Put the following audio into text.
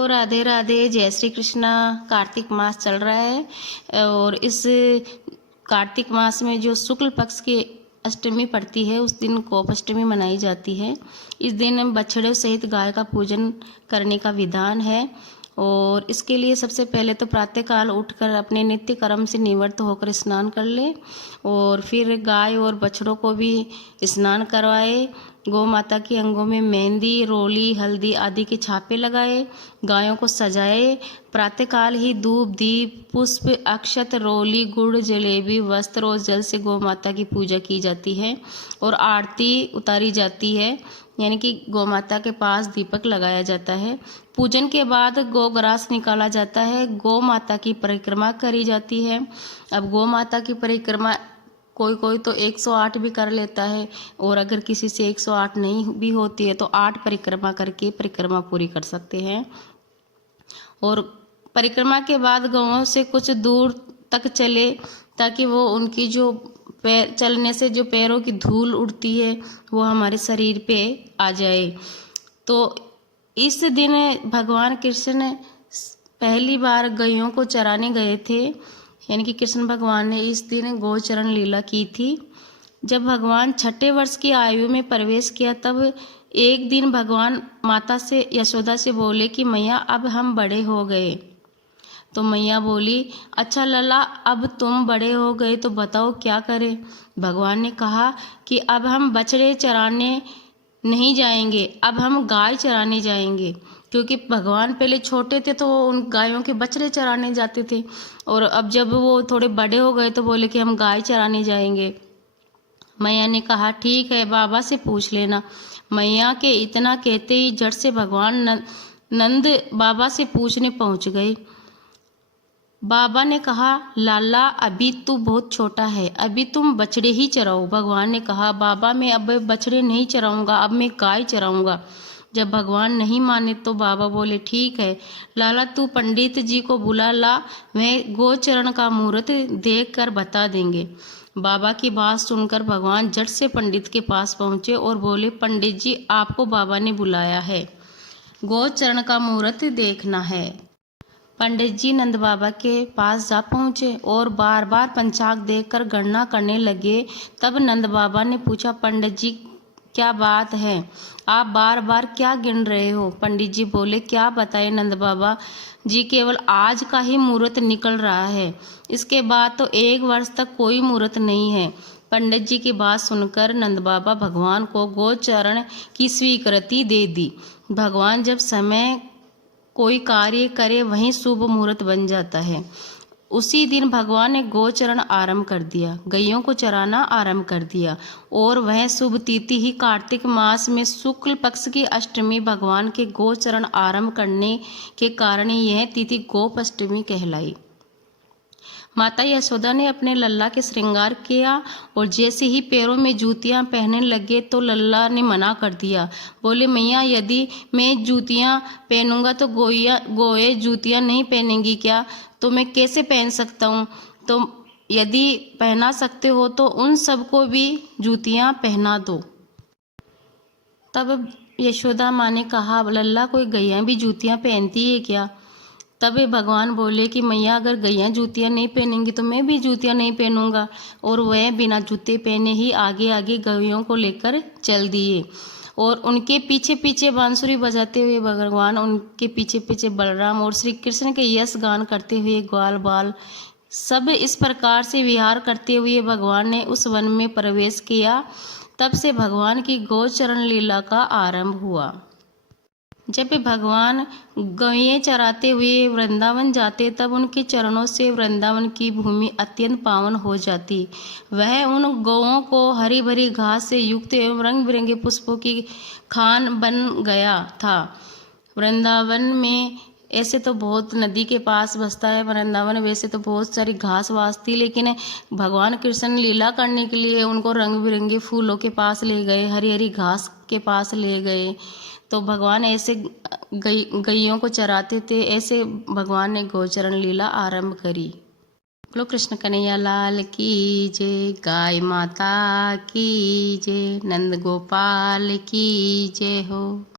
को राधे राधे, जय श्री कृष्णा। कार्तिक मास चल रहा है और इस कार्तिक मास में जो शुक्ल पक्ष की अष्टमी पड़ती है उस दिन गोपाष्टमी मनाई जाती है। इस दिन बछड़े सहित गाय का पूजन करने का विधान है और इसके लिए सबसे पहले तो प्रातःकाल उठकर अपने नित्य कर्म से निवृत्त होकर स्नान कर ले और फिर गाय और बछड़ों को भी स्नान करवाए। गौ माता के अंगों में मेहंदी, रोली, हल्दी आदि के छापे लगाए, गायों को सजाए। प्रातःकाल ही धूप, दीप, पुष्प, अक्षत, रोली, गुड़, जलेबी, वस्त्र और जल से गौ माता की पूजा की जाती है और आरती उतारी जाती है, यानी कि गौ माता के पास दीपक लगाया जाता है। पूजन के बाद गौ ग्रास निकाला जाता है, गौ माता की परिक्रमा करी जाती है। अब गौ माता की परिक्रमा कोई कोई तो 108 भी कर लेता है और अगर किसी से 108 नहीं भी होती है तो 8 परिक्रमा करके परिक्रमा पूरी कर सकते हैं। और परिक्रमा के बाद गौओं से कुछ दूर तक चले ताकि वो उनकी जो पैर चलने से जो पैरों की धूल उड़ती है वो हमारे शरीर पे आ जाए। तो इस दिन भगवान कृष्ण पहली बार गायों को चराने गए थे, यानी कि कृष्ण भगवान ने इस दिन गोचरण लीला की थी। जब भगवान 6ठे वर्ष की आयु में प्रवेश किया तब एक दिन भगवान माता से यशोदा से बोले कि मैया अब हम बड़े हो गए। तो मैया बोली, अच्छा लला, अब तुम बड़े हो गए तो बताओ क्या करें। भगवान ने कहा कि अब हम बछड़े चराने नहीं जाएंगे, अब हम गाय चराने जाएंगे, क्योंकि भगवान पहले छोटे थे तो वो उन गायों के बछड़े चराने जाते थे और अब जब वो थोड़े बड़े हो गए तो बोले कि हम गाय चराने जाएंगे। मैया ने कहा ठीक है, बाबा से पूछ लेना। मैया के इतना कहते ही झट से भगवान नंद बाबा से पूछने पहुंच गए। बाबा ने कहा, लाला अभी तू बहुत छोटा है, अभी तुम बछड़े ही चराओ। भगवान ने कहा, बाबा मैं अब बछड़े नहीं चराऊंगा, अब मैं गाय चराऊंगा। जब भगवान नहीं माने तो बाबा बोले, ठीक है लाला, तू पंडित जी को बुला ला, वह गोचरण का मुहूर्त देख कर बता देंगे। बाबा की बात सुनकर भगवान झट से पंडित के पास पहुंचे और बोले, पंडित जी आपको बाबा ने बुलाया है, गोचरण का मुहूर्त देखना है। पंडित जी नंद बाबा के पास जा पहुंचे और बार बार पंचांग देखकर गणना करने लगे। तब नंद बाबा ने पूछा, पंडित जी क्या बात है, आप बार बार क्या गिन रहे हो। पंडित जी बोले, क्या बताए नंद बाबा जी, केवल आज का ही मुहूर्त निकल रहा है, इसके बाद तो 1 वर्ष तक कोई मुहूर्त नहीं है। पंडित जी की बात सुनकर नंद बाबा भगवान को गोचरण की स्वीकृति दे दी। भगवान जब समय कोई कार्य करे वहीं शुभ मुहूर्त बन जाता है। उसी दिन भगवान ने गोचरण आरंभ कर दिया, गैयों को चराना आरंभ कर दिया और वह शुभ तिथि ही कार्तिक मास में शुक्ल पक्ष की अष्टमी भगवान के गोचरण आरंभ करने के कारण यह तिथि गोपाष्टमी कहलाई। माता यशोदा ने अपने लल्ला के श्रृंगार किया और जैसे ही पैरों में जूतियां पहनने लगे तो लल्ला ने मना कर दिया। बोले, मैया यदि मैं जूतियां पहनूंगा तो गोए जूतियां नहीं पहनेंगी क्या, तो मैं कैसे पहन सकता हूँ। तो यदि पहना सकते हो तो उन सबको भी जूतियां पहना दो। तब यशोदा माँ ने कहा, लल्ला कोई गैया भी जूतियां पहनती है क्या। तब भगवान बोले कि मैया अगर गैया जूतियां नहीं पहनेंगी तो मैं भी जूतियां नहीं पहनूंगा। और वह बिना जूते पहने ही आगे आगे गैयों को लेकर चल दिए और उनके पीछे पीछे बांसुरी बजाते हुए भगवान, उनके पीछे पीछे बलराम और श्री कृष्ण के यश गान करते हुए ग्वाल बाल सब इस प्रकार से विहार करते हुए भगवान ने उस वन में प्रवेश किया। तब से भगवान की गोचरण लीला का आरंभ हुआ। जब भगवान गौएं चराते हुए वृंदावन जाते तब उनके चरणों से वृंदावन की भूमि अत्यंत पावन हो जाती। वह उन गौओं को हरी भरी घास से युक्त एवं रंग बिरंगे पुष्पों की खान बन गया था। वृंदावन में ऐसे तो बहुत नदी के पास बसता है वृंदावन, वैसे तो बहुत सारी घास वास थी, लेकिन भगवान कृष्ण लीला करने के लिए उनको रंग बिरंगे फूलों के पास ले गए, हरी हरी घास के पास ले गए। तो भगवान ऐसे गैयों को चराते थे, ऐसे भगवान ने गोचरण लीला आरंभ करी। बोलो कृष्ण कन्हैया लाल की जय, गाय माता की जय, नंद गोपाल की जय हो।